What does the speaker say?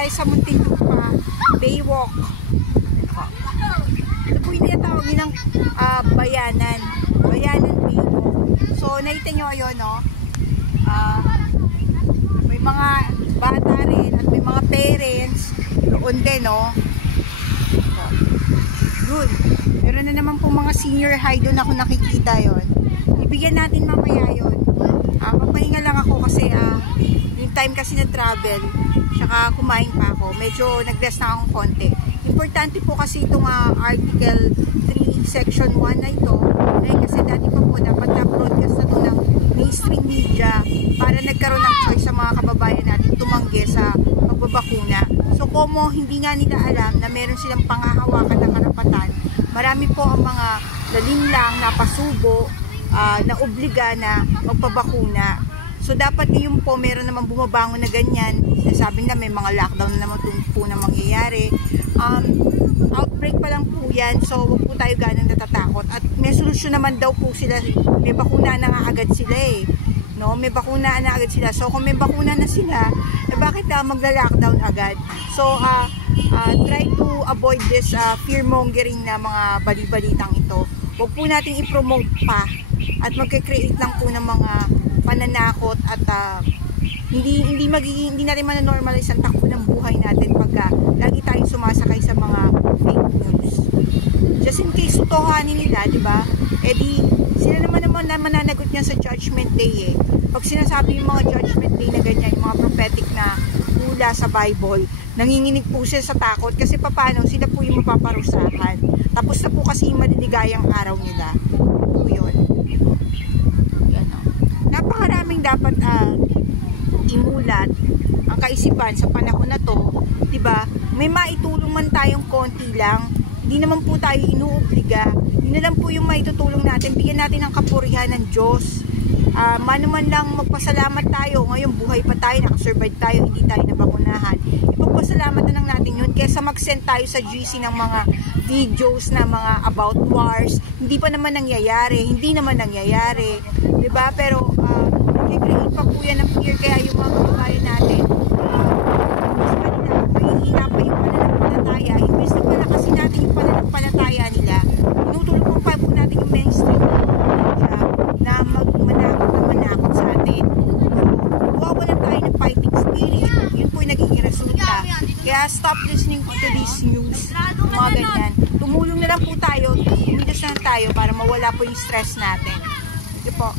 tayo sa Muntinlupa Baywalk. Ito po yung tinatawag nilang Bayanan Baywalk. So nakita nyo yun, no? May mga bata rin at may mga parents doon din, no? Yun. Meron na naman po mga senior high doon ako nakikita yon. Ibigyan natin mamaya yon. Papahinga lang ako kasi yung time kasi na travel, tsaka kumain pa ako. Medyo nag-rest na akong konti. Importante po kasi itong Article 3 Section 1 na ito. Kasi dati pa po dapat na-broadcast na ito ng mainstream media para nagkaroon ng choice sa mga kababayan natin tumanggi sa pagbabakuna. So como hindi nga nila alam na meron silang panghahawakan ng karapatan, marami po ang mga lalinlang na pasubo na obliga na magpabakuna. So dapat ngayon po meron naman bumabangon na ganyan. Sinasabi na may mga lockdown na naman po na mangyayari. Outbreak pa lang po yan, so huwag po tayo ganang natatakot. At may solusyon naman daw po sila, may bakuna na nga agad sila eh. No? May bakuna na agad sila. So kung may bakuna na sila, bakit magla-lockdown agad? So try to avoid this fear-mongering na mga bali-balitang ito. Huwag po natin i-promote pa at magkikreate lang po ng mga pananakot at hindi natin ma-normalize ang takbo ng buhay natin pagka lagi tayong sumasakay sa mga fake news. Just in case tutuhanin nila, di ba? Eh di, sila naman na mananagot niyan sa Judgment Day eh. Pag sinasabi yung mga Judgment Day na ganyan, yung mga prophetic na hula sa Bible, nanginginig po sila sa takot kasi paano sila po yung mapaparusahan. Tapos na po kasi yung maliligayang araw nila. Po yun. Yan, no? Napakaraming dapat imulat ang kaisipan sa panahon na to, 'di ba? May maitulong man tayong konti lang, hindi naman po tayo inuobliga. Yun na lang po yung maitutulong natin, bigyan natin ng kapurihan ng Diyos. Mano man lang magpasalamat tayo, ngayon buhay pa tayo, nakasurvive tayo, hindi tayo nabakunahan. Ipagpasalamat na lang natin yun, kaysa mag-send tayo sa GC ng mga videos na mga about wars, hindi pa naman nangyayari, 'di ba? Pero nag-create pa po yan ng fear, kaya yung mga kababayan natin mahihina pa yung pananampalataya. Imbes na pala kasi natin yung pananampalataya nila, tinutulong pa po natin yung mainstream media na manakot sa atin. Wawalan tayo ng fighting spirit. Yun po yung nagiging resulta. Kaya stop listening to this news, mga ganyan. Tumulong na lang po tayo, umilos na lang tayo para mawala po yung stress natin. Ito po.